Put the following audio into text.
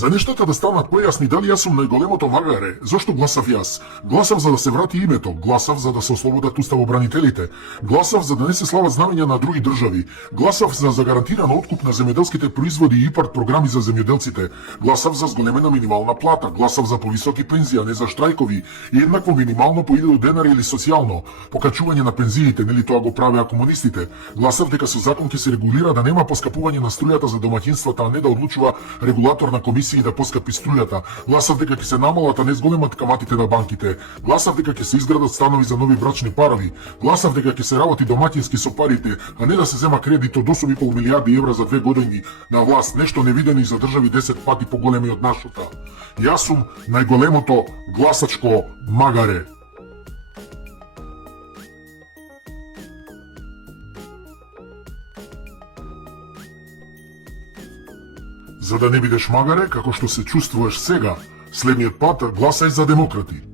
За нештата да станат појасни дали јас сум најголемото магаре, зошто гласав јас? Гласав за да се врати името, гласав за да се ослободат уставобранителите, гласав за да не се слават знамења на други држави, гласав за загарантиран откуп на земјоделските производи и ИПАРД програми за земјоделците, гласав за зголемена минимална плата, гласав за повисоки пензии, а не за штрајкови и еднакво минимално по 1000 денари или социјално, покачување на пензиите, нели тоа го правеа комунистите. Гласав дека со закон ќе се регулира да нема поскапување на струјата за домаќинствата, а не да одлучува регулаторна комисија и да поскапи струјата. Гласав дека ќе се намалат, а не зголемат каматите на банките. Гласав дека ќе се изградат станови за нови брачни парови. Гласав дека ќе се работи домаќински со парите, а не да се зема кредит од 8,5 милијарди евра за 2 години на власт, нешто невидено и за држави 10 пати поголеми од нашата. Јас сум најголемото гласачко магаре. За да не бидеш магаре, како што се чувствуваш сега, следниот пат гласај за демократи.